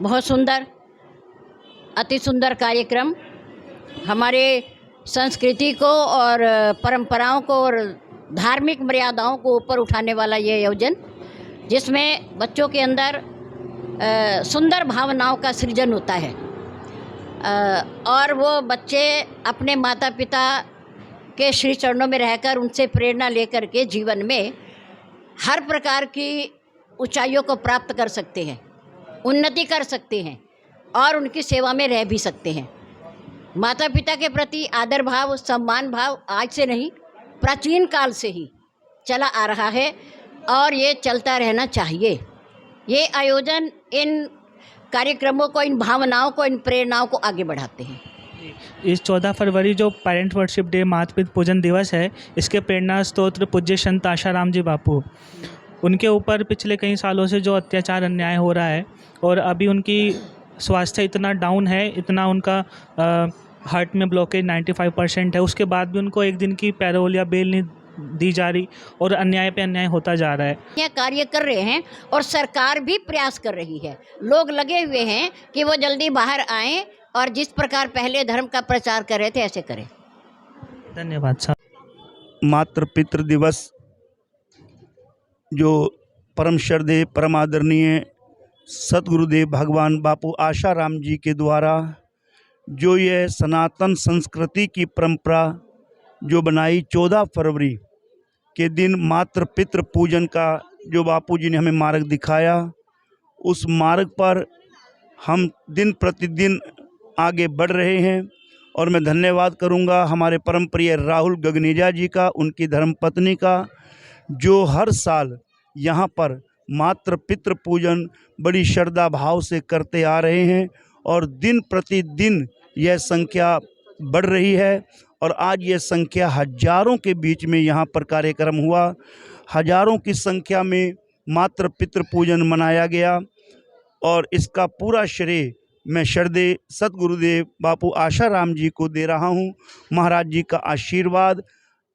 बहुत सुंदर, अति सुंदर कार्यक्रम हमारे संस्कृति को और परंपराओं को और धार्मिक मर्यादाओं को ऊपर उठाने वाला ये आयोजन, जिसमें बच्चों के अंदर सुंदर भावनाओं का सृजन होता है और वो बच्चे अपने माता पिता के श्री चरणों में रहकर उनसे प्रेरणा लेकर के जीवन में हर प्रकार की ऊंचाइयों को प्राप्त कर सकते हैं, उन्नति कर सकते हैं और उनकी सेवा में रह भी सकते हैं। माता पिता के प्रति आदर भाव, सम्मान भाव आज से नहीं, प्राचीन काल से ही चला आ रहा है और ये चलता रहना चाहिए। ये आयोजन इन कार्यक्रमों को, इन भावनाओं को, इन प्रेरणाओं को आगे बढ़ाते हैं। इस 14 फरवरी जो पेरेंट वर्शिप डे, माता पिता पूजन दिवस है, इसके प्रेरणा स्त्रोत्र पूज्य संत आशाराम जी बापू, उनके ऊपर पिछले कई सालों से जो अत्याचार अन्याय हो रहा है और अभी उनकी स्वास्थ्य इतना डाउन है, इतना उनका हार्ट में ब्लॉकेज 95% है, उसके बाद भी उनको एक दिन की पैरोल या बेल नहीं दी जा रही और अन्याय पे अन्याय होता जा रहा है। यह कार्य कर रहे हैं और सरकार भी प्रयास कर रही है, लोग लगे हुए हैं कि वो जल्दी बाहर आएं और जिस प्रकार पहले धर्म का प्रचार कर रहे थे ऐसे करें। धन्यवाद साहब। मातृ पितृ दिवस जो परम श्रद्धेय परम आदरणीय सतगुरुदेव भगवान बापू आशाराम जी के द्वारा जो यह सनातन संस्कृति की परंपरा जो बनाई, 14 फरवरी के दिन मातृ पितृ पूजन का जो बापू जी ने हमें मार्ग दिखाया, उस मार्ग पर हम दिन प्रतिदिन आगे बढ़ रहे हैं। और मैं धन्यवाद करूंगा हमारे परम प्रिय राहुल गगनेजा जी का, उनकी धर्मपत्नी का, जो हर साल यहाँ पर मातृ पितृ पूजन बड़ी श्रद्धा भाव से करते आ रहे हैं और दिन प्रतिदिन यह संख्या बढ़ रही है। और आज यह संख्या हजारों के बीच में यहाँ पर कार्यक्रम हुआ, हजारों की संख्या में मातृ पितृ पूजन मनाया गया और इसका पूरा श्रेय मैं श्रद्धेय सतगुरुदेव बापू आशाराम जी को दे रहा हूँ। महाराज जी का आशीर्वाद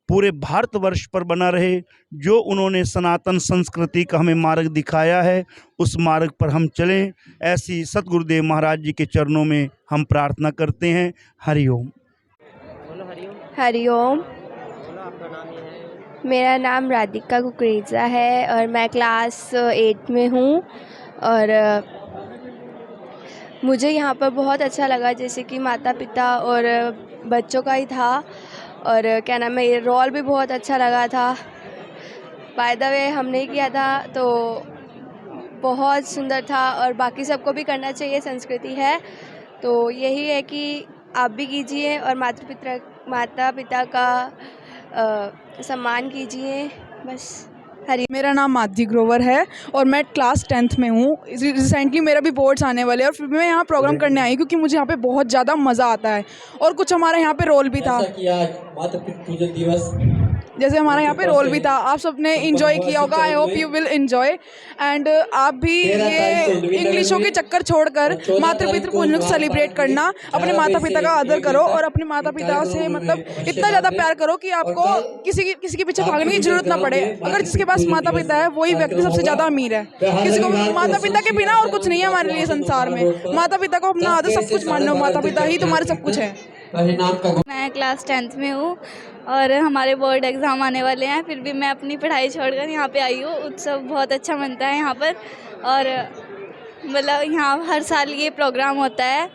पूरे भारतवर्ष पर बना रहे। जो उन्होंने सनातन संस्कृति का हमें मार्ग दिखाया है, उस मार्ग पर हम चलें, ऐसी सतगुरुदेव महाराज जी के चरणों में हम प्रार्थना करते हैं। हरिओम। हरिओम। मेरा नाम राधिका कुकरेजा है और मैं क्लास 8 में हूँ और मुझे यहाँ पर बहुत अच्छा लगा, जैसे कि माता पिता और बच्चों का ही था और क्या नाम है, ये रोल भी बहुत अच्छा लगा था। बाय द वे हमने किया था तो बहुत सुंदर था और बाकी सबको भी करना चाहिए, संस्कृति है। तो यही है कि आप भी कीजिए और माता पिता का सम्मान कीजिए, बस। मेरा नाम माधवी ग्रोवर है और मैं क्लास 10th में हूँ। रिसेंटली मेरा भी बोर्ड्स आने वाले हैं और फिर मैं यहाँ प्रोग्राम करने आई क्योंकि मुझे यहाँ पे बहुत ज़्यादा मज़ा आता है और कुछ हमारे यहाँ पे रोल भी था, जैसे हमारे यहाँ पे रोल भी था। आप सबने इंजॉय किया होगा, I hope you will enjoy. And आप भी ये इंग्लिशों के चक्कर छोड़कर मातृ पितृ पूजन को सेलिब्रेट करना, अपने माता पिता का आदर करो और अपने माता पिता से मतलब इतना ज़्यादा प्यार करो कि आपको किसी के पीछे भागने की जरूरत ना पड़े। अगर जिसके पास माता पिता है वही व्यक्ति सबसे ज़्यादा अमीर है। किसी को माता पिता के बिना और कुछ नहीं है हमारे लिए संसार में। माता पिता को अपना आदर सब कुछ मानो, माता पिता ही तुम्हारे सब कुछ है। मैं क्लास 10th में हूँ और हमारे बोर्ड एग्ज़ाम आने वाले हैं, फिर भी मैं अपनी पढ़ाई छोड़कर यहाँ पे आई हूँ। उत्सव बहुत अच्छा मनता है यहाँ पर और मतलब यहाँ हर साल ये प्रोग्राम होता है।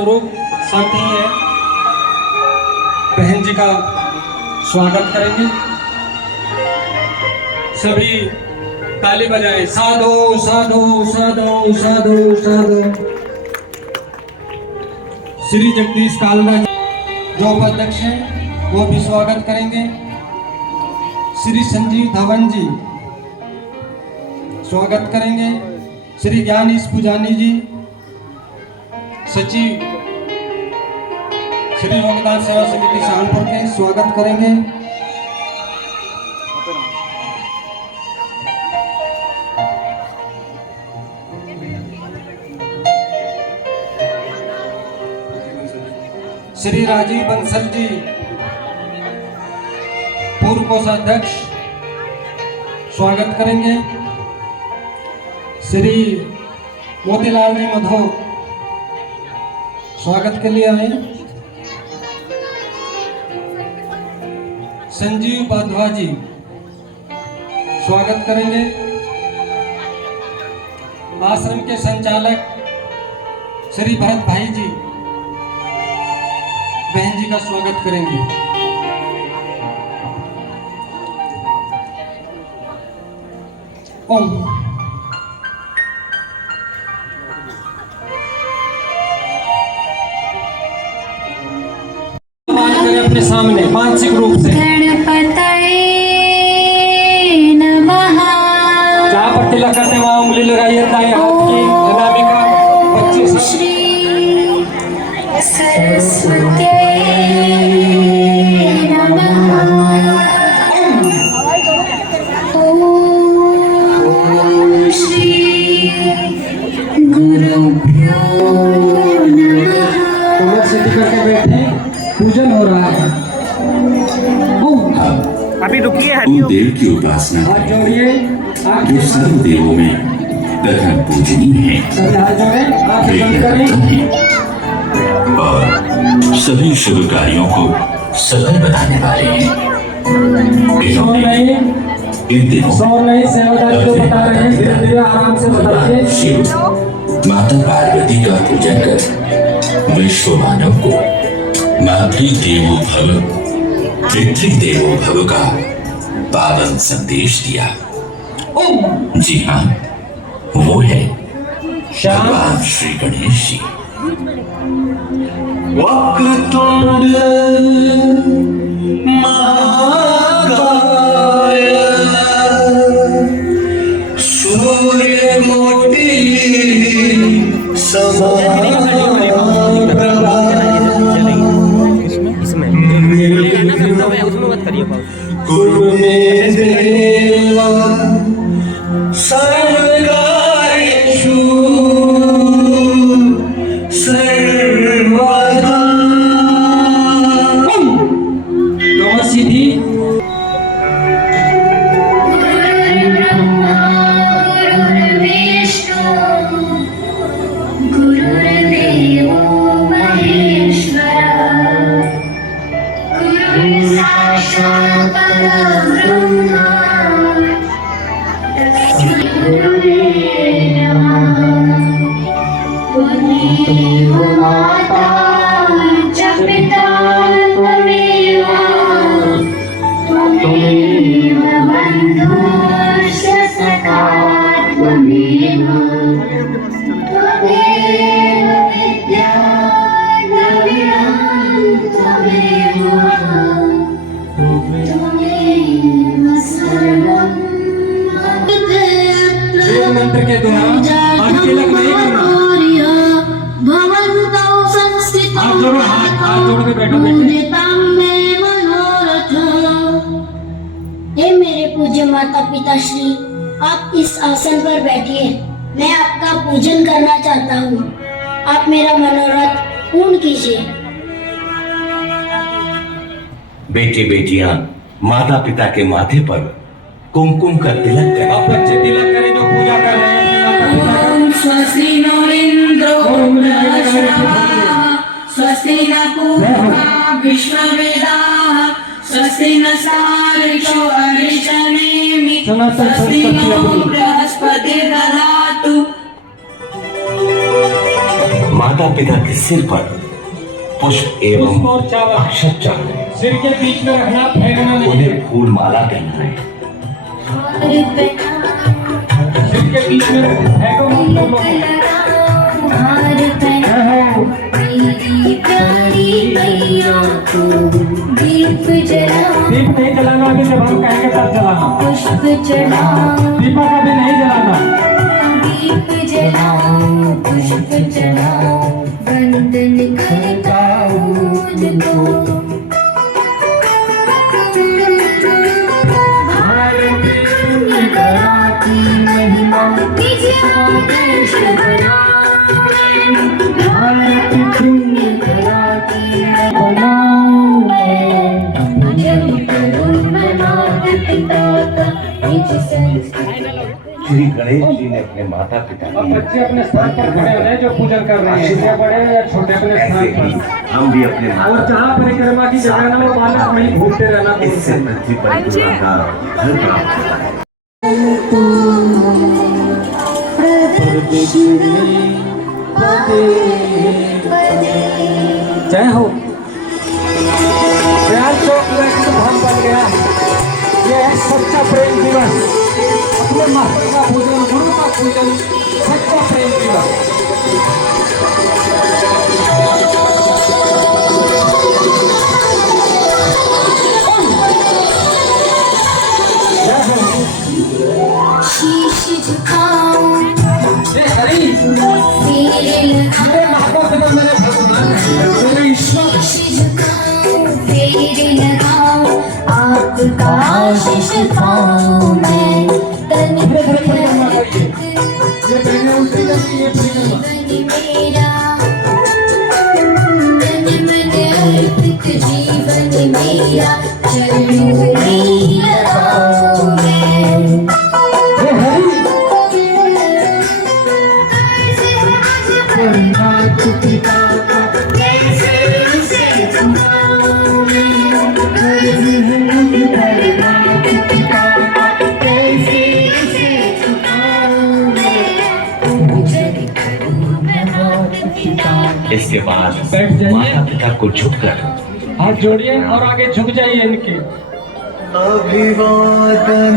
स्वरूप साथी है, बहन जी का स्वागत करेंगे। सभी ताली बजाए, साधु साधु साधु साधु साधु। श्री जगदीश कालरा जो उपाध्यक्ष हैं वो भी स्वागत करेंगे। श्री संजीव धवन जी स्वागत करेंगे। श्री ज्ञानीश पुजानी जी सचिव श्री योगदान सेवा समिति सहारनपुर के स्वागत करेंगे। श्री राजीव बंसल जी पूर्व कोषाध्यक्ष स्वागत करेंगे। श्री मोतीलाल जी मधो स्वागत के लिए आए। संजीव बाधवा जी स्वागत करेंगे। आश्रम के संचालक श्री भरत भाई जी बहन जी का स्वागत करेंगे। ओम अपने सामने मानसिक रूप से गणपतये नमः। जहाँ पर तिलक करते वहाँ उंगली लगाइए, दाएं हाथ की अनामिका बच्चे सब। श्री सरस्वत्यै नमः। ओम श्री गुरुभ्यो नमः। कमर से करके बैठे, पूजन हो रहा है। अभी रुकिए, उन देव की उपासना हाथ जोड़िए, जो सर्व देवों में प्रथम पूजनीय है, सभी हाथ जोड़े, आंखें वे बंद करें। उत्तम हैं और सभी शुभ कार्यों को सफल बनाने वाले हैं। इन्होंने इन दिनों सो नहीं, सेवादारी को बता रहे हैं, धीरे धीरे आराम से बताइए। शिव माता पार्वती का पूजन कर विश्व मानव को मातृदेवो भव पितृदेवो भव का पावन संदेश दिया। जी हाँ, वो है भगवान श्री गणेश जी। वक्रतुंड महाकाय सूर्यकोटि कुरु मे देवा सर्वकार्येषु सर्वदा। नमः सिद्धि। गुरुर्ब्रह्मा गुरुर्विष्णु गुरुर्देवो महेश्वरः गुरुर्साक्षात् परब्रह्म तस्मै गुरवे नमः। त्वमेव माता च पिता त्वमेव त्वमेव बन्धुश्च सखा त्वमेव त्वमेव विद्या द्रविणं त्वमेव त्वमेव सर्वं शिव मंत्र के दौरान हाथ तिलक नहीं करना। भवन्तौ संस्कृतौ हाथ जोड़ो, हाथ जोड़ के बैठो बेटे। हे मेरे पूज्य माता पिता श्री, आप इस आसन पर बैठिए। मैं आपका पूजन करना चाहता हूँ। आप मेरा मनोरथ पूर्ण कीजिए। बेटे बेटियां माता पिता के माथे पर कुमकुम का तिलक करें। आप बच्चे तिलक करें जो पूजा कर रहे हैं अपने माता पिता की। स्वस्ति नो इंद्रो बृहस्पतिः, स्वस्ति न पूर्वा विश्ववेदाः, स्वस्ति न सारिषो अरिष्टनेमि, स्वस्ति नो बृहस्पतिर्दधातु। माता माता पिता के सिर पर पुष्प एवं और चावल अक्षत चढ़ाएं, सिर के बीच में रखना, फेंकना नहीं। उन्हें फूल माला पहनाएं। सिर के बीच में फेंको मत तुम लोग। दीप नहीं जलाना अभी, जब हम कहेंगे तब जलाना। पुष्प चढ़ाओ, दीपक अभी नहीं जलाना। दीप जलाओ, पुष्प चढ़ाओ, वंदन करता हूँ तुझको। भारत पुण्य कराती महिमा, निज आदर्श बनाए। भारत पुण्य कराती बनाए। जब करूँ माता पिता का निज संस्कृति। श्री गणेश जी ने अपने माता पिता अब बच्चे अपने स्थान पर खड़े हो जाए जो पूजन कर रहे हैं, या बड़े या छोटे अपने स्थान पर। हम भी अपने और जहाँ परिक्रमा की जगह ना हो, बालक वहीं घूमते रहना। इससे पृथ्वी परिक्रमा का फल प्राप्त होता है। जय हो। प्रयाग चौक में धाम बन गया। ये है सच्चा प्रेम दिवस। अपने माता का पूजन, गुरु का पूजन, सच्चा प्रेम दिवस। शीश झुकाओ, ये हरी फेरे लगाओ, मेरे माता पिता, मेरे भगवान, मेरे ईश्वर। शीश झुकाओ, फेरे लगाओ, आपका आशीष पाऊं मैं। तन ये बहनें उल्टी करती है परिक्रमा। मेरा तन मन अर्पित जीवन मेरा, चलूं लगाओ मैं। ये हरी माता पिता का कैसे उसे झुकाऊं मैं। माता पिता का कैसे उसे झुकाऊं मैं। पूजन करूं मैं माता पिता का। इसके बाद बैठ जाइए। माता पिता को झुककर हाथ जोड़िए और आगे झुक जाइए इनके। अभिवादन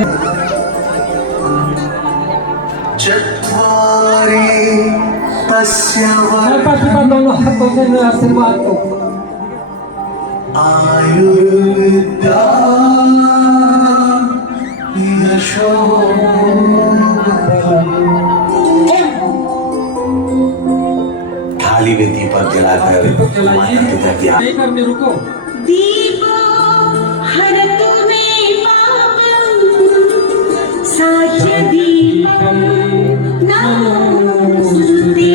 चत्वारि तस्य माता पिता दोनों हाथों से मेरा आशीर्वाद दो। आयुर्विद्या यशो। थाली में दीपक जलाकर माता पिता की नहीं करने रुको। दीपो हरतु मे पापं, साक्ष्य दीपं नमोस्तुते।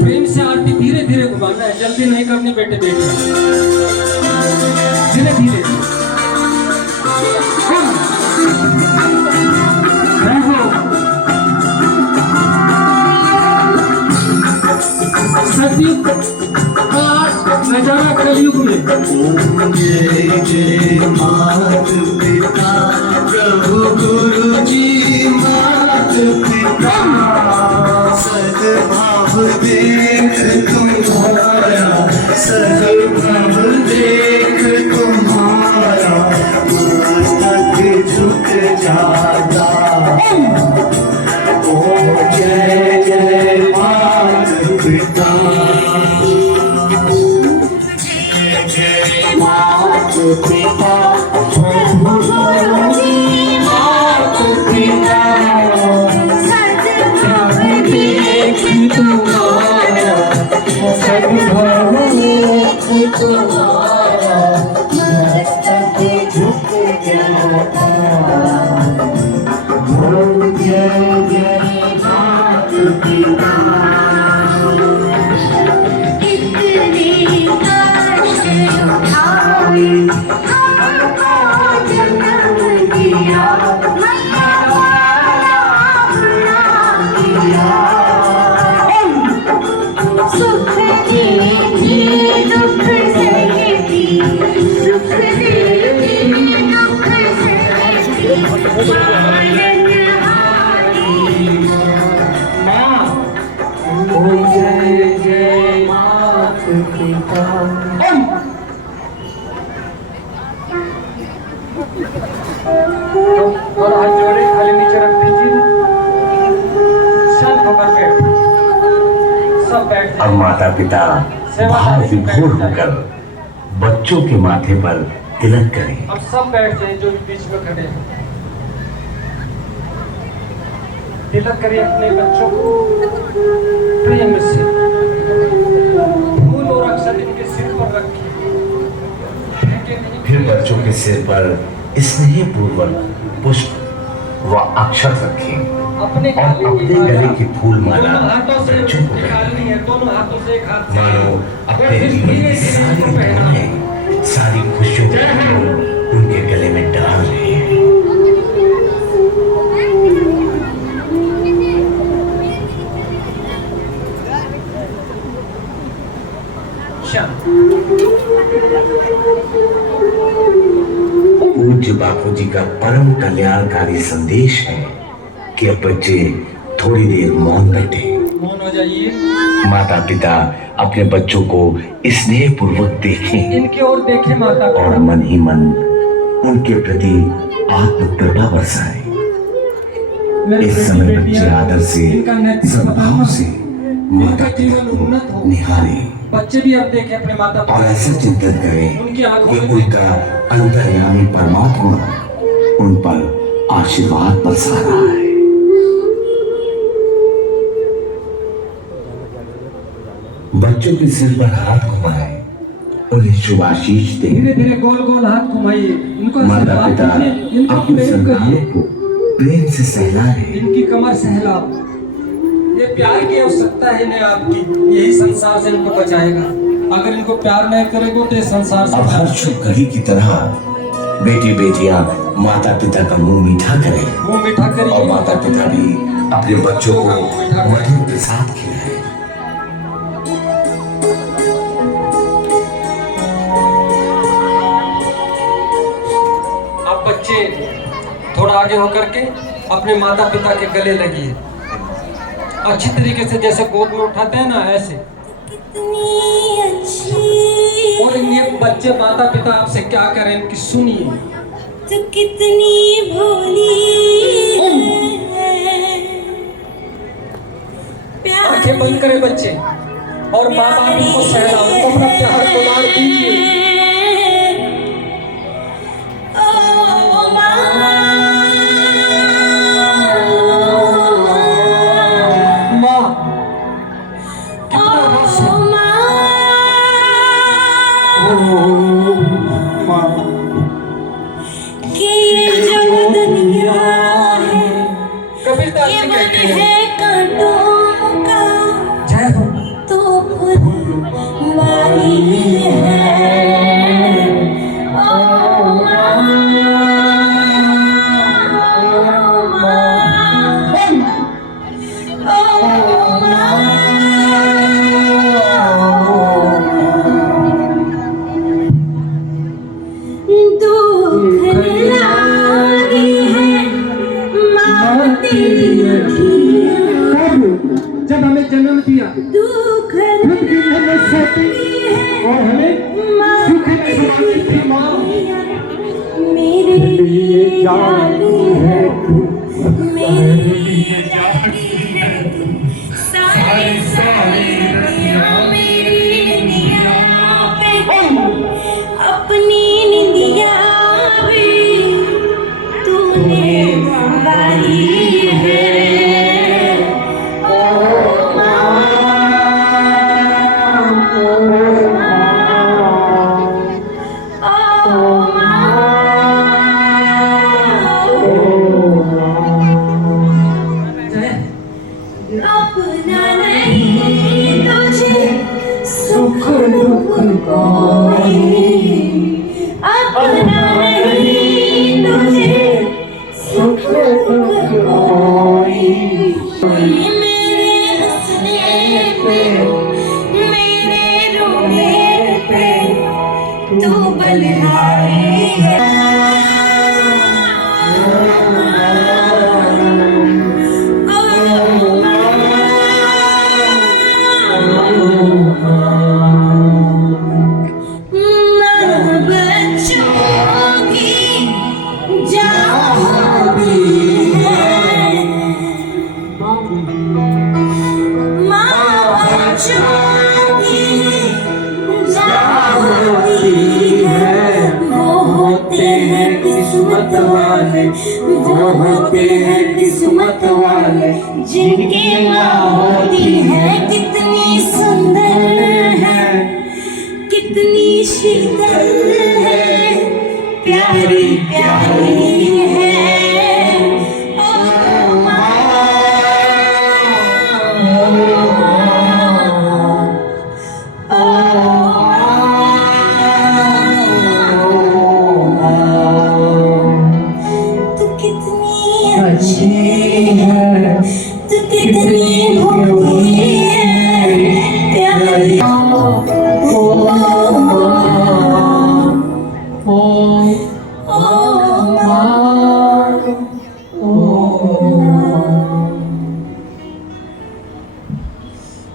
प्रेम से आरती धीरे धीरे घुमाना है, जल्दी नहीं करनी बेटे बेटे, धीरे धीरे। सती का नजारा कलयुग में। जय जय माता पिता प्रभु गुरु जी। माता पिता सद्भाव देख तुम्हारा, सद्भाव देख तुम्हारा, मस्तक झुक जाता। ओ जय जय माता पिता। माता पिता प्रभु गुरु जी। माता पिता सद्भाव देख तुम्हारा, सद्भाव देख तुम्हारा, मस्तक झुक जाता। जय जय माता पिता। इतने कष्ट उठाए, हमको जन्म दिया, मैया वाला बना दिया। सुख जी दुख सहे, दोनों हाथ जोड़े, खाली नीचे रख दीजिए। शांत होकर बैठ, सब बैठ अब माता पिता भाव विभोर होकर बच्चों के माथे पर तिलक करें। अब सब बैठ जाए जो बीच में खड़े हैं। तिलक करिए अपने बच्चों को प्रेम से, फूल और अक्षत इनके सिर पर रखिए। फिर बच्चों के सिर पर स्नेह पूर्वक पुष्प व अक्षत रखें अपने और अपने गले की फूल माला हाथों से बच्चों को निकालनी है, दोनों हाथों से एक हाथ से। मानो अपने जीवन की सारी दुआएं, सारी खुशियों को उनके गले में डाल रहे हैं। पूज्य बापू जी का परम कल्याणकारी संदेश है कि अब बच्चे थोड़ी देर मौन बैठे, मौन हो जाइए। माता पिता अपने बच्चों को स्नेह पूर्वक देखें इनकी ओर देखें माता पिता। और मन ही मन उनके प्रति आत्म कृपा बरसाएं। इस समय बच्चे आदर से, सद्भाव से माता पिता को निहारें बच्चे भी अब देखें अपने माता पिता और ऐसा चिंतन करें उनकी आंखों कि में उनका अंतर्यामी परमात्मा उन पर आशीर्वाद बरसा रहा है। बच्चों के सिर पर हाथ घुमाएं, उन्हें शुभाशीष दें। धीरे धीरे गोल गोल हाथ घुमाइए, उनको माता आशीर्वाद पिता दीजिए, इनको अपने प्रेम संतानों करिए, को प्रेम से सहलाएं। इनकी कमर सहलाओ। ये प्यार की आवश्यकता है इन्हें आपकी, यही संसार से इनको बचाएगा। अगर इनको प्यार नहीं करेंगे तो ये संसार से अब हर शुभ घड़ी की तरह बेटे बेटियां माता पिता का मुंह मीठा करें मुंह मीठा और करिए। माता पिता भी अपने बच्चों को मधुर प्रसाद खिलाएं। अब बच्चे थोड़ा आगे होकर के अपने माता पिता के गले लगिए, अच्छी तरीके से, जैसे गोद में उठाते हैं ना ऐसे। और ये बच्चे माता पिता आपसे क्या करें इनकी सुनिए। तो कितनी भोली आंखें बंद करें बच्चे और माँ बाप इनको सहलाओ, उनको अपना प्यार दुलार दीजिए। कबीरदास जी कहते हैं, जय हो तो फूल वाली है ओ जब हमें जन्म दिया दुख और हमें सुख में समाती थी माँ, मेरे लिए जानी है तू, मेरे लिए जानी है तू, सारी सारी दुनिया मेरी निदिया पे, अपनी निदिया भी तूने वाली है। अपना नहीं तुझे सुख दुख कोई, अपना नहीं तुझे सुख दुख कोई, मेरे हंसने पे मेरे रोने पे तू बलिहारी है। किस्मत वाले, वो होते हैं किस्मत वाले जिनके यहाँ होती है। कितनी सुंदर है, कितनी शीतल है, प्यारी प्यारी है ओ माँ, तू कितनी अच्छी है, तू कितनी भोली है, प्यारी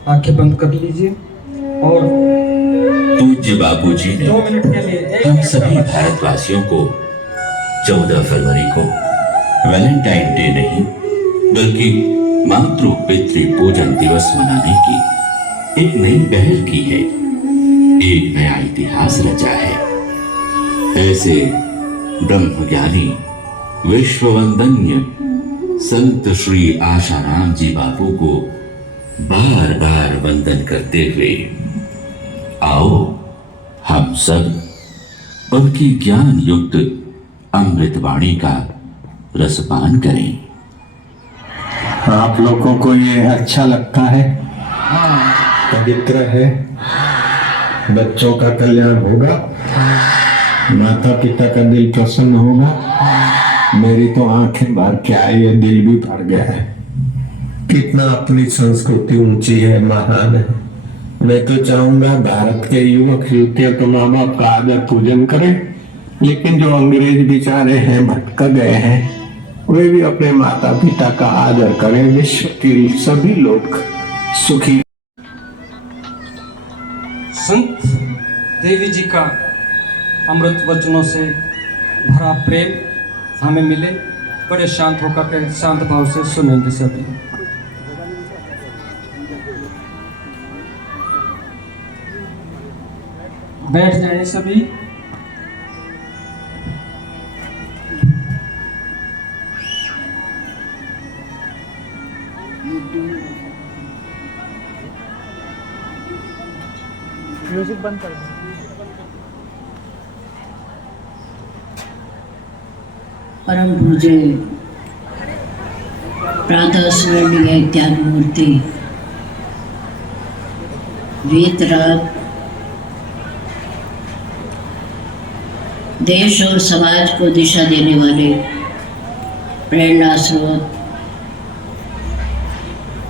आंखें बंद कर लीजिए और पूज्य बापूजी ने 2 मिनट के लिए हम सभी भारतवासियों को 14 फरवरी को वैलेंटाइन डे नहीं बल्कि मातृ पितृ पूजन दिवस मनाने की एक नई पहल की है, एक नया इतिहास रचा है। ऐसे ब्रह्मज्ञानी विश्ववंदन्य संत श्री आशाराम जी बापू को बार बार वंदन करते हुए आओ हम सब उनकी ज्ञान युक्त अमृत वाणी का रसपान करें। आप लोगों को ये अच्छा लगता है? पवित्र है, बच्चों का कल्याण होगा, माता पिता का दिल प्रसन्न होगा। मेरी तो आंखें भर के आई है, दिल भी भर गया है। कितना अपनी संस्कृति ऊंची है, महान है। मैं तो चाहूंगा भारत के युवक युवतियां तो माँ बाप का आदर पूजन करें, लेकिन जो अंग्रेज बेचारे हैं, भटक गए हैं, वे भी अपने माता पिता का आदर करें। विश्व के सभी लोग सुखी। संत देवी जी का अमृत वचनों से भरा प्रेम हमें मिले। बड़े शांत होकर के शांत भाव से सुनेंगे सभी। बैठ जाएं सभी। म्यूजिक बंद कर दो। परम पूज्य प्रातः स्मरणीय त्यागमूर्ति वीतराग देश और समाज को दिशा देने वाले प्रेरणा स्रोत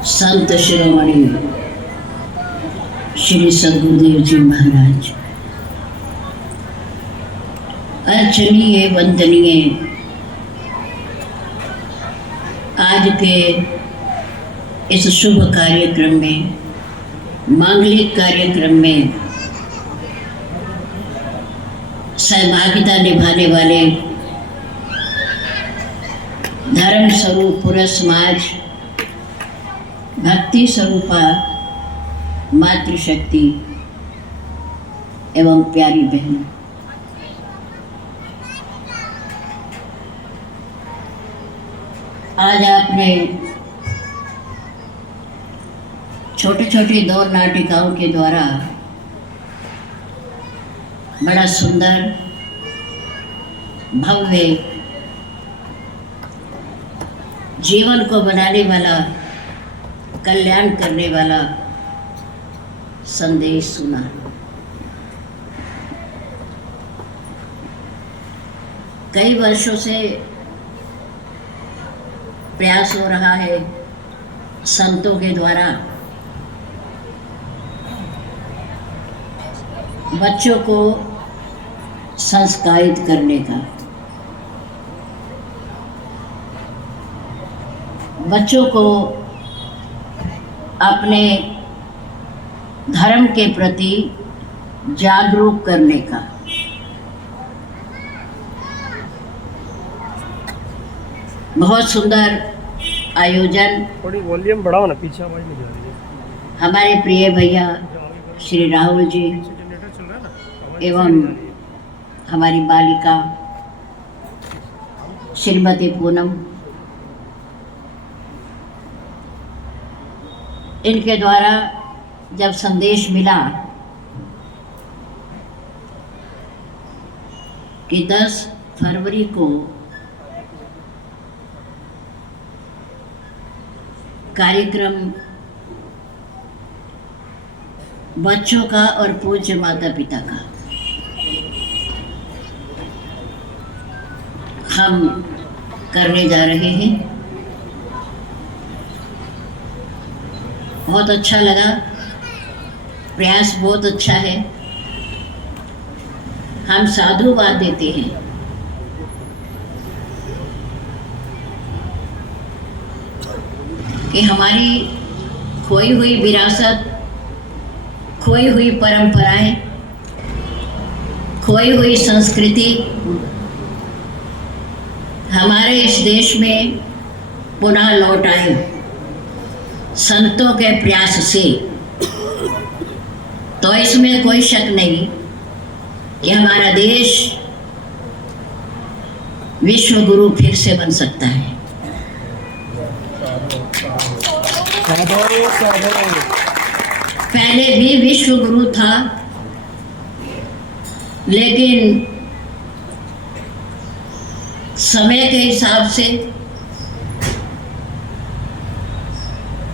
संत शिरोमणि श्री सद्गुरुदेव जी महाराज, अर्चनीय वंदनीय आज के इस शुभ कार्यक्रम में, मांगलिक कार्यक्रम में सहभागिता निभाने वाले धर्म स्वरूप पूरा समाज, भक्ति स्वरूपा मातृशक्ति एवं प्यारी बहन, आज आपने छोटे छोटे 2 नाटिकाओं के द्वारा बड़ा सुंदर भव्य जीवन को बनाने वाला, कल्याण करने वाला संदेश सुना। कई वर्षों से प्रयास हो रहा है संतों के द्वारा बच्चों को संस्कारित करने का, बच्चों को अपने धर्म के प्रति जागरूक करने का। बहुत सुंदर आयोजन। थोड़ी वॉल्यूम बढ़ाओ ना, पीछे आवाज नहीं जा रही है। हमारे प्रिय भैया श्री राहुल जी एवं हमारी बालिका श्रीमती पूनम, इनके द्वारा जब संदेश मिला कि 10 फरवरी को कार्यक्रम बच्चों का और पूज्य माता पिता का हम करने जा रहे हैं, बहुत अच्छा लगा। प्रयास बहुत अच्छा है। हम साधुवाद देते हैं कि हमारी खोई हुई विरासत, खोई हुई परंपराएं, खोई हुई संस्कृति हमारे इस देश में पुनः लौट आए संतों के प्रयास से। तो इसमें कोई शक नहीं कि हमारा देश विश्व गुरु फिर से बन सकता है। पहले भी विश्व गुरु था, लेकिन समय के हिसाब से,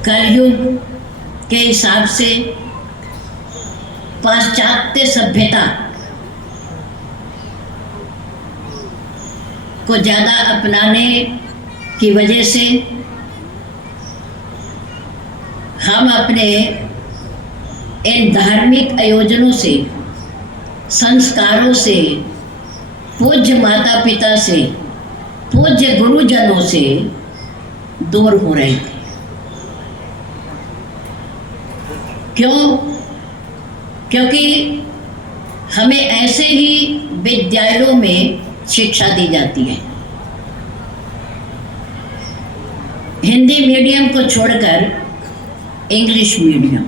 कलयुग के हिसाब से पाश्चात्य सभ्यता को ज़्यादा अपनाने की वजह से हम अपने इन धार्मिक आयोजनों से, संस्कारों से, पूज्य माता पिता से, पूज्य गुरुजनों से दूर हो रहे थे। क्यों? क्योंकि हमें ऐसे ही विद्यालयों में शिक्षा दी जाती है, हिंदी मीडियम को छोड़कर इंग्लिश मीडियम।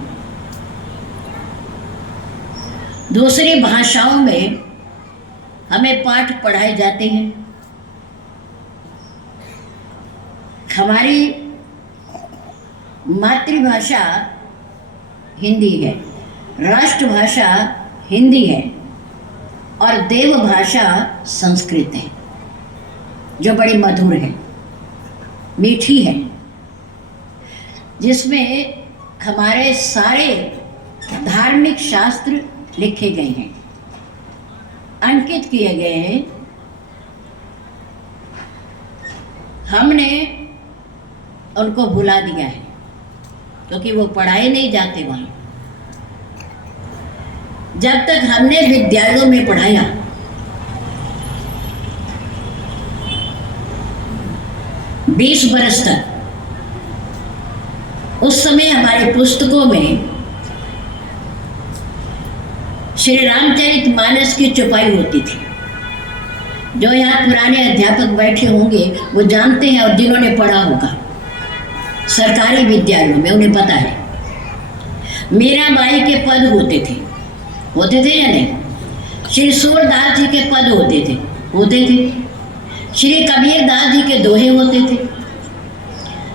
दूसरी भाषाओं में हमें पाठ पढ़ाए जाते हैं। हमारी मातृभाषा हिंदी है, राष्ट्रभाषा हिंदी है और देव भाषा संस्कृत है, जो बड़ी मधुर है, मीठी है, जिसमें हमारे सारे धार्मिक शास्त्र लिखे गए हैं, अंकित किए गए हैं। हमने उनको भुला दिया है क्योंकि वो पढ़ाए नहीं जाते वहाँ। जब तक हमने विद्यालयों में पढ़ाया, बीस बरस तक, उस समय हमारी पुस्तकों में श्री रामचरितमानस की चौपाई होती थी। जो यहाँ पुराने अध्यापक बैठे होंगे वो जानते हैं, और जिन्होंने पढ़ा होगा सरकारी विद्यालयों में उन्हें पता है। मीराबाई के पद होते थे या नहीं? श्री सूरदास जी के पद होते थे। श्री कबीरदास जी के दोहे होते थे।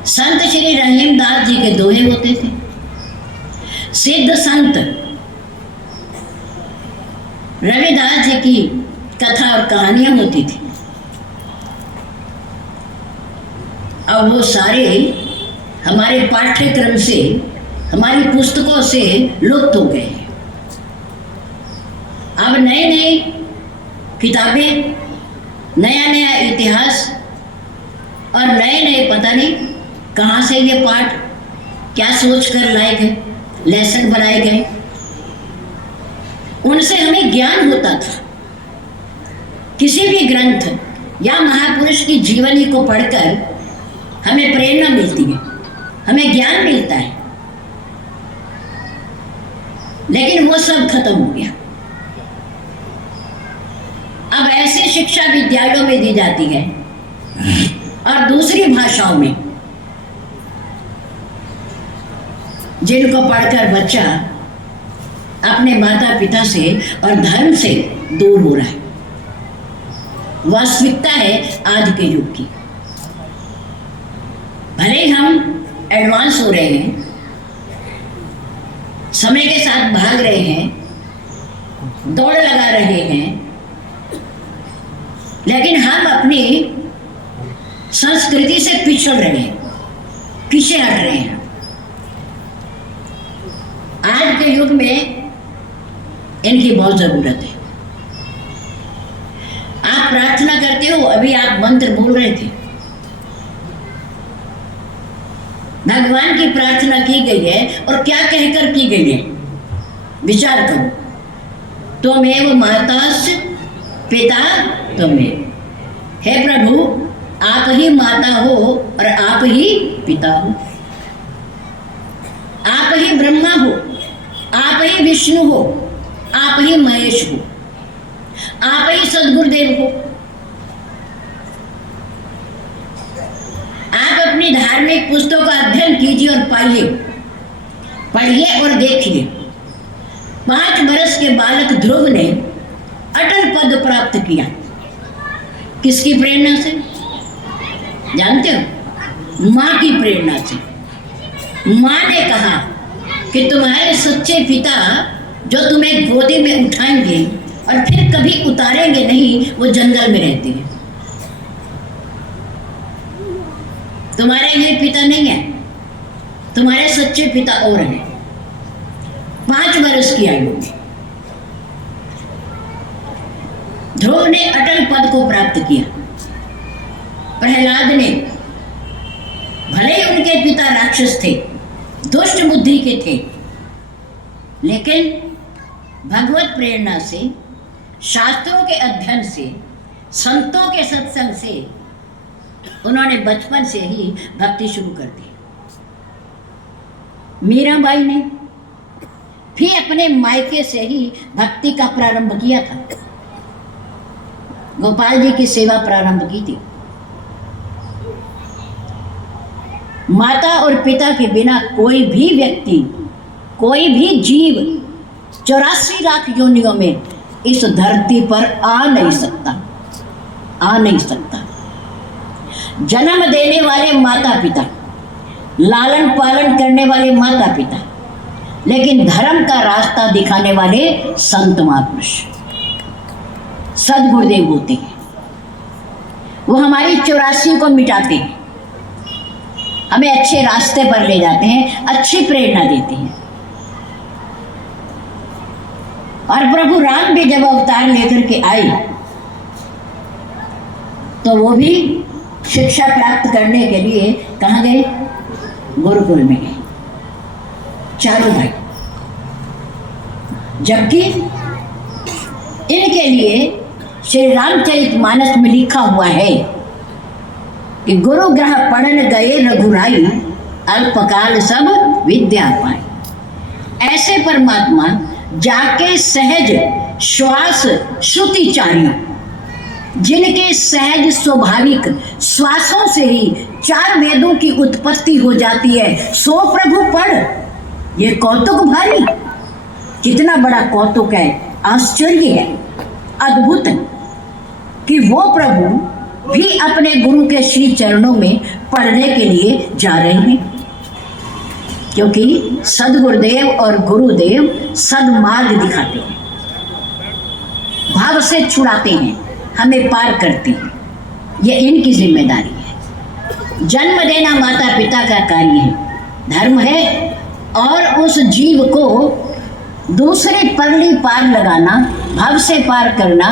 संत श्री रहीमदास जी के दोहे होते थे। सिद्ध संत रविदास जी की कथा और कहानियां होती थी। अब वो सारे हमारे पाठ्यक्रम से, हमारी पुस्तकों से लुप्त हो गए। अब नई नई किताबें, नया नया इतिहास और नए नए पता नहीं कहाँ से ये पाठ क्या सोच कर लाए गए, लेसन बनाए गए। उनसे हमें ज्ञान होता था। किसी भी ग्रंथ या महापुरुष की जीवनी को पढ़कर हमें प्रेरणा मिलती है, हमें ज्ञान मिलता है। लेकिन वो सब खत्म हो गया। अब ऐसे शिक्षा विद्यालयों में दी जाती है और दूसरी भाषाओं में, जिनको पढ़कर बच्चा अपने माता पिता से और धर्म से दूर हो रहा है। वास्तविकता है आज के युग की। भले ही हम एडवांस हो रहे हैं, समय के साथ भाग रहे हैं, दौड़ लगा रहे हैं, लेकिन हम अपनी संस्कृति से पिछड़ रहे हैं, पीछे हट रहे हैं। आज के युग में इनकी बहुत जरूरत है। आप प्रार्थना करते हो, अभी आप मंत्र बोल रहे थे, भगवान की प्रार्थना की गई है और क्या कहकर की गई है, विचार करो। त्वमेव मातास्य पिता त्वमेव। हे प्रभु, आप ही माता हो और आप ही पिता हो, आप ही ब्रह्मा हो, आप ही विष्णु हो, आप ही महेश हो, आप ही सदगुरुदेव हो। आप अपनी धार्मिक पुस्तकों का अध्ययन कीजिए और पाइए, पढ़िए और देखिए। 5 वर्ष के बालक ध्रुव ने अटल पद प्राप्त किया, किसकी प्रेरणा से जानते हो? माँ की प्रेरणा से। माँ ने कहा कि तुम्हारे सच्चे पिता जो तुम्हें गोदी में उठाएंगे और फिर कभी उतारेंगे नहीं, वो जंगल में रहते हैं। तुम्हारे ये पिता नहीं है, तुम्हारे सच्चे पिता और हैं। 5 वर्ष की आयु में ध्रुव ने अटल पद को प्राप्त किया। प्रहलाद ने, भले ही उनके पिता राक्षस थे, दुष्ट बुद्धि के थे, लेकिन भगवत प्रेरणा से, शास्त्रों के अध्ययन से, संतों के सत्संग से उन्होंने बचपन से ही भक्ति शुरू कर दी। मीराबाई ने भी अपने मायके से ही भक्ति का प्रारंभ किया था, गोपाल जी की सेवा प्रारंभ की थी। माता और पिता के बिना कोई भी व्यक्ति, कोई भी जीव 84 लाख योनियों में इस धरती पर आ नहीं सकता। जन्म देने वाले माता पिता, लालन पालन करने वाले माता पिता, लेकिन धर्म का रास्ता दिखाने वाले संत महापुरुष, सदगुरुदेव होते हैं। वो हमारी 84 को मिटाते हैं, हमें अच्छे रास्ते पर ले जाते हैं, अच्छी प्रेरणा देते हैं। और प्रभु राम भी जब अवतार लेकर के आए तो वो भी शिक्षा प्राप्त करने के लिए कहाँ गए? गुरुकुल में गए, चारों भाई। जबकि इनके लिए श्री रामचरितमानस में लिखा हुआ है कि गुरु ग्रह पढ़न गए रघुराई, अल्पकाल सब विद्या पाई। ऐसे परमात्मा जाके सहज श्वास श्रुतिचारी, जिनके सहज स्वाभाविक श्वासों से ही 4 वेदों की उत्पत्ति हो जाती है, सो प्रभु पढ़। ये कौतुक भारी, कितना बड़ा कौतुक है, आश्चर्य है, अद्भुत है कि वो प्रभु भी अपने गुरु के श्री चरणों में पढ़ने के लिए जा रहे हैं, क्योंकि सदगुरुदेव और गुरुदेव सदमार्ग दिखाते हैं, भाव से छुड़ाते हैं, हमें पार करते हैं। ये इनकी जिम्मेदारी है। जन्म देना माता पिता का कार्य है, धर्म है, और उस जीव को दूसरे पगड़ी पार लगाना, भाव से पार करना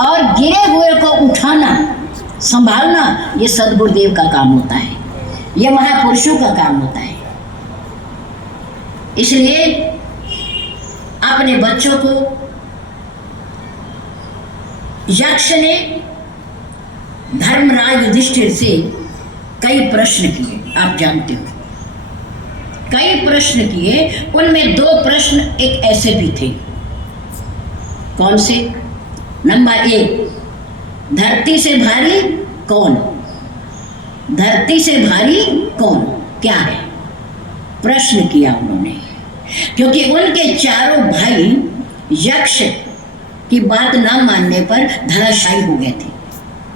और गिरे हुए को उठाना, संभालना, ये सदगुरुदेव का काम होता है, ये महापुरुषों का काम होता है। इसलिए अपने बच्चों को यक्ष ने धर्मराज युधिष्ठिर से कई प्रश्न किए, आप जानते हो, कई प्रश्न किए। उनमें 2 प्रश्न एक ऐसे भी थे। कौन से? नंबर 1, धरती से भारी कौन? धरती से भारी कौन, क्या है? प्रश्न किया उन्होंने, क्योंकि उनके चारों भाई यक्ष की बात ना मानने पर धराशायी हो गए थे।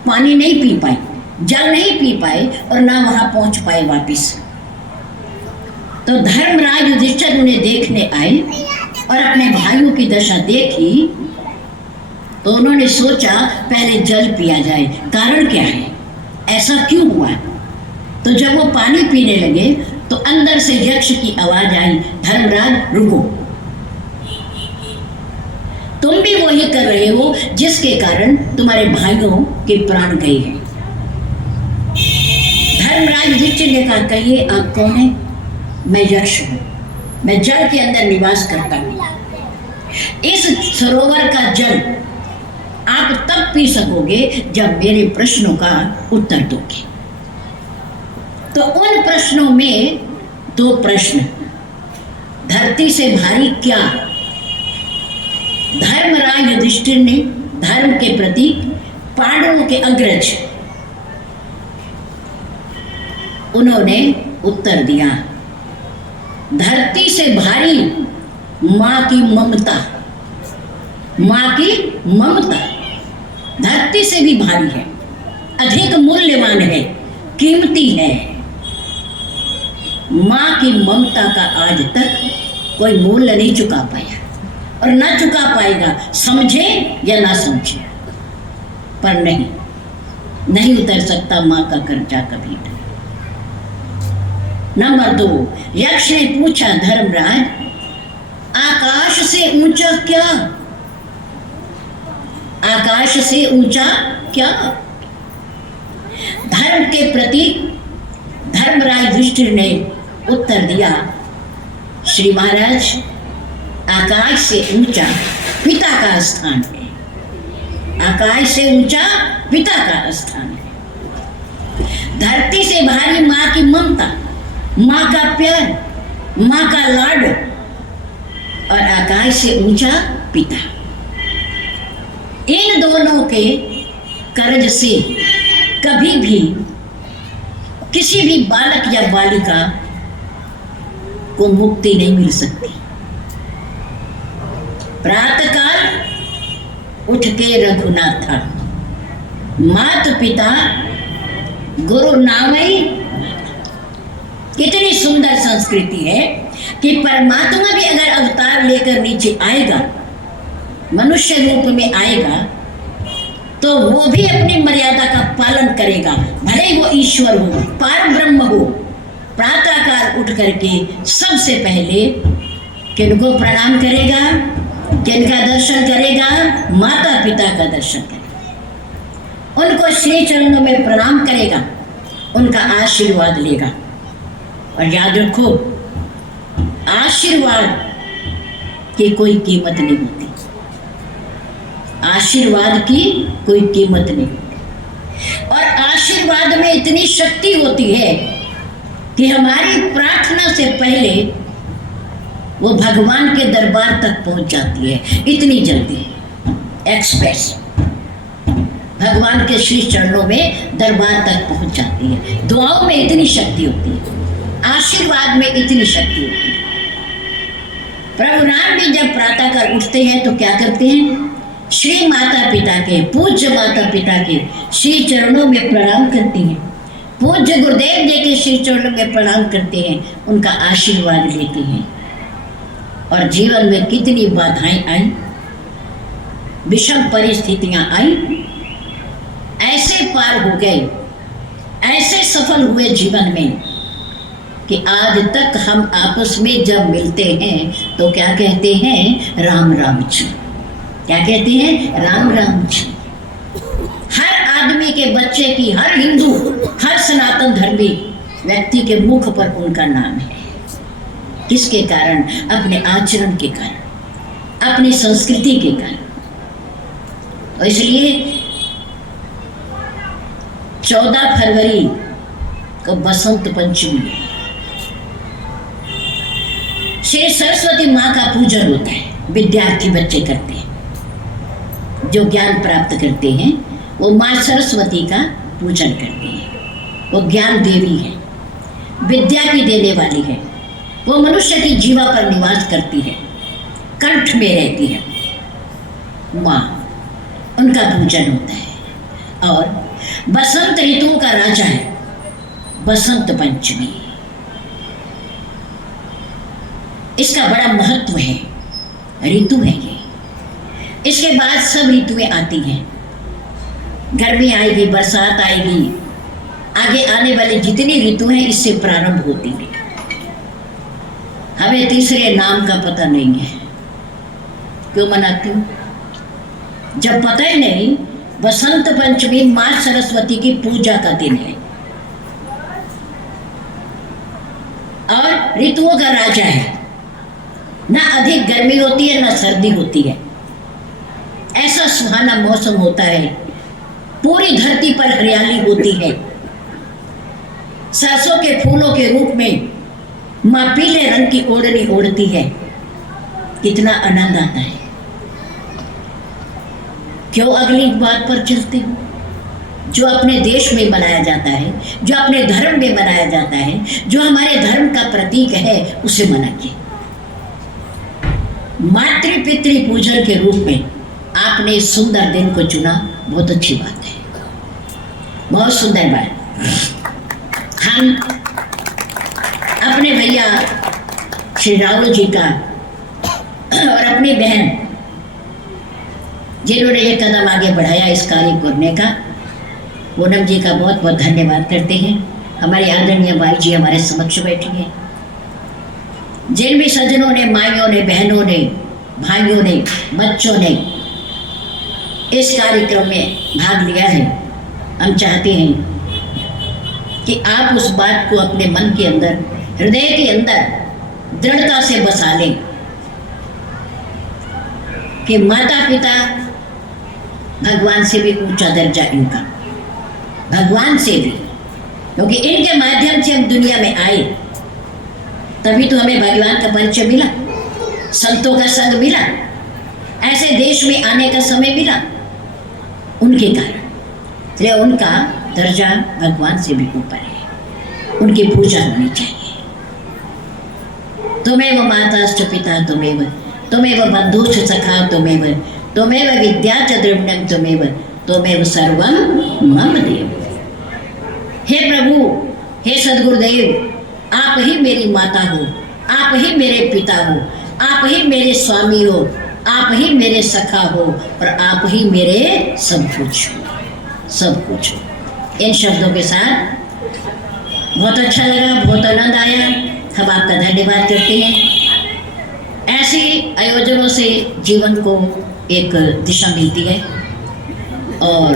पानी नहीं पी पाए, जल नहीं पी पाए और ना वहां पहुंच पाए वापिस। तो धर्मराज युधिष्ठिर उन्हें देखने आए और अपने भाइयों की दशा देखी तो उन्होंने सोचा पहले जल पिया जाए, कारण क्या है, ऐसा क्यों हुआ। तो जब वो पानी पीने लगे तो अंदर से यक्ष की आवाज आई, धर्मराज रुको, तुम भी वही कर रहे हो जिसके कारण तुम्हारे भाइयों के प्राण गए हैं। धर्मराज युधिष्ठिर ने कहा, कहिए आप कौन है। मैं यक्ष हूं, मैं जल के अंदर निवास करता हूं। इस सरोवर का जल आप तब पी सकोगे जब मेरे प्रश्नों का उत्तर दोगे। तो उन प्रश्नों में 2 प्रश्न, धरती से भारी क्या। धर्मराज युधिष्ठिर ने धर्म के प्रतीक पांडवों के अग्रज, उन्होंने उत्तर दिया, धरती से भारी मां की ममता, मां की ममता धरती से भी भारी है, अधिक मूल्यवान है, कीमती है। मां की ममता का आज तक कोई मूल्य नहीं चुका पाया और ना चुका पाएगा, समझे या ना समझे, पर नहीं उतर सकता मां का कर्जा कभी। नंबर 2, यक्ष ने पूछा, धर्मराज आकाश से ऊंचा क्या, आकाश से ऊंचा क्या। धर्म के प्रतीक धर्मराज युधिष्ठिर ने उत्तर दिया, श्री महाराज आकाश से ऊंचा पिता का स्थान है, आकाश से ऊंचा पिता का स्थान है। धरती से भारी मां की ममता, मां का प्यार, मां का लाड और आकाश से ऊंचा पिता, इन दोनों के कर्ज से कभी भी किसी भी बालक या बालिका को मुक्ति नहीं मिल सकती। प्रातःकाल उठ के रघुनाथा, मात पिता गुरु नामई। कितनी सुंदर संस्कृति है कि परमात्मा भी अगर अवतार लेकर नीचे आएगा, मनुष्य रूप में आएगा, तो वो भी अपनी मर्यादा का पालन करेगा, भले वो ईश्वर हो, पार ब्रह्म हो। प्रातःकाल उठ करके सबसे पहले किनको प्रणाम करेगा, किनका दर्शन करेगा, माता पिता का दर्शन करेगा, उनको श्री चरणों में प्रणाम करेगा, उनका आशीर्वाद लेगा। और याद रखो, आशीर्वाद की कोई कीमत नहीं होती, आशीर्वाद की कोई कीमत नहीं होती। और आशीर्वाद में इतनी शक्ति होती है कि हमारी प्रार्थना से पहले वो भगवान के दरबार तक पहुंच जाती है, इतनी जल्दी, एक्सप्रेस भगवान के श्री चरणों में दरबार तक पहुंच जाती है। दुआओं में इतनी शक्ति होती है, आशीर्वाद में इतनी शक्ति होती है। प्रभु राम भी जब प्रातःकाल उठते हैं तो क्या करते हैं, श्री माता पिता के, पूज्य माता पिता के श्री चरणों में प्रणाम करते हैं, पूज्य गुरुदेव जी के श्री चरणों में प्रणाम करते हैं, उनका आशीर्वाद लेते हैं। और जीवन में कितनी बाधाएं आई, विषम परिस्थितियां आई, ऐसे पार हो गए, ऐसे सफल हुए जीवन में कि आज तक हम आपस में जब मिलते हैं तो क्या कहते हैं, राम राम जी। क्या कहते हैं, राम राम जी। हर आदमी के बच्चे की, हर हिंदू, हर सनातन धर्मी व्यक्ति के मुख पर उनका नाम है। किसके कारण, अपने आचरण के कारण, अपनी संस्कृति के कारण। और इसलिए 14 फरवरी को बसंत पंचमी, श्री सरस्वती माँ का पूजन होता है, विद्यार्थी बच्चे करते हैं, जो ज्ञान प्राप्त करते हैं वो माँ सरस्वती का पूजन करते हैं। वो ज्ञान देवी है, विद्या की देने वाली है, वो मनुष्य की जीवा पर निवास करती है, कंठ में रहती है। माँ, उनका पूजन होता है। और बसंत ऋतुओं का राजा है बसंत पंचमी, इसका बड़ा महत्व है, ऋतु है ये। इसके बाद सब ऋतुएं आती हैं, गर्मी आएगी, बरसात आएगी, आगे आने वाली जितनी ऋतु हैं इससे प्रारंभ होती है। हमें तीसरे नाम का पता नहीं है, क्यों मनाते हो? जब पता ही नहीं, बसंत पंचमी माँ सरस्वती की पूजा का दिन है और ऋतुओं का राजा है। ना अधिक गर्मी होती है ना सर्दी होती है, ऐसा सुहाना मौसम होता है, पूरी धरती पर हरियाली होती है। सरसों के फूलों के रूप में माँ पीले रंग की ओढ़नी ओढ़ती है, कितना आनंद आता है। क्यों अगली बात पर चलते हो? जो अपने देश में मनाया जाता है, जो अपने धर्म में मनाया जाता है, जो हमारे धर्म का प्रतीक है, उसे मनाइए। मातृ पितृ पूजन के रूप में आपने इस सुंदर दिन को चुना, बहुत अच्छी बात है, बहुत सुंदर बात। हम अपने भैया श्री राहुल जी का और अपनी बहन जिन्होंने ये कदम आगे बढ़ाया इस कार्य करने का, पूनम जी का बहुत बहुत धन्यवाद करते हैं। हमारे आदरणीय भाई जी हमारे समक्ष बैठी हैं। जिन भी सज्जनों ने, माइयों ने, बहनों ने, भाइयों ने, बच्चों ने इस कार्यक्रम में भाग लिया है, हम चाहते हैं कि आप उस बात को अपने मन के अंदर, हृदय के अंदर दृढ़ता से बसा लें कि माता पिता भगवान से भी ऊंचा दर्जा इनका, भगवान से भी, क्योंकि इनके माध्यम से हम दुनिया में आए, तभी तो हमें भगवान का परिचय मिला, संतों का संग मिला, ऐसे देश में आने का समय मिला, उनके कारण। इसलिए उनका दर्जा भगवान से भी ऊपर है, उनकी पूजा होनी चाहिए। तुम्हें माताश्च पिता तुम्हें, तुम्हें बंधुश्च सखा तुम्हें, तुम्हें विद्या च द्रविणम तुम्हें, तुम्हें सर्वम मम देव। हे प्रभु, हे सद्गुरुदेव, आप ही मेरी माता हो, आप ही मेरे पिता हो, आप ही मेरे स्वामी हो, आप ही मेरे सखा हो और आप ही मेरे सब कुछ हो, सब कुछ हो। इन शब्दों के साथ बहुत अच्छा लगा, बहुत आनंद आया, हम आपका धन्यवाद करते हैं। ऐसे आयोजनों से जीवन को एक दिशा मिलती है और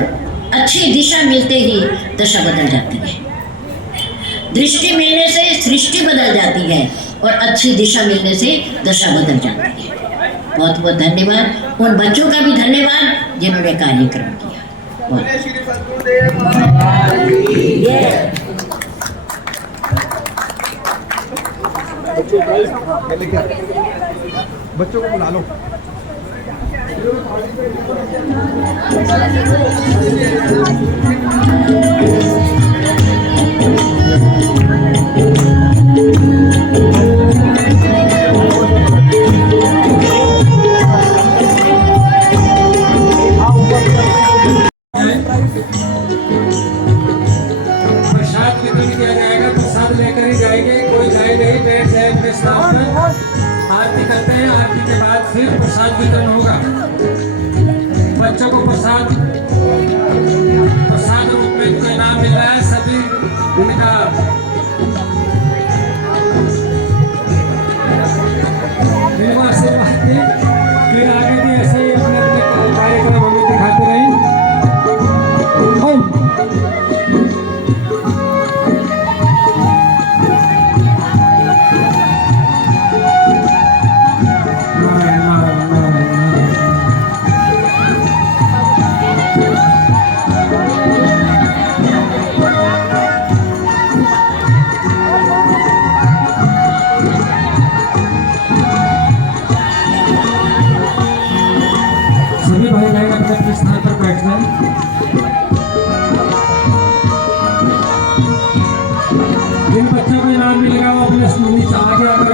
अच्छी दिशा मिलते ही दशा बदल जाती है। दृष्टि मिलने से सृष्टि बदल जाती है और अच्छी दिशा मिलने से दशा बदल जाती है। बहुत बहुत धन्यवाद। उन बच्चों का भी धन्यवाद जिन्होंने कार्यक्रम किया। बच्चों को बुला लो। प्रसाद वितरण किया जाएगा, प्रसाद लेकर ही जाएंगे, कोई जाए नहीं, बैठ जाए अपने स्थान पर। आरती करते हैं, आरती के बाद फिर प्रसाद वितरण होगा। बच्चों को प्रसाद रूप में इनको इनाम मिल रहा है, सभी इनका आशीर्वाद दी, फिर आगे भी ऐसे ही अपने अपने कार्यक्रम हमें दिखाते रहें। सभी भाई बहन अपने स्थान पर बैठ जाएं। जिन बच्चों को इनाम मिलेगा वो अपने नीचे आगे आकर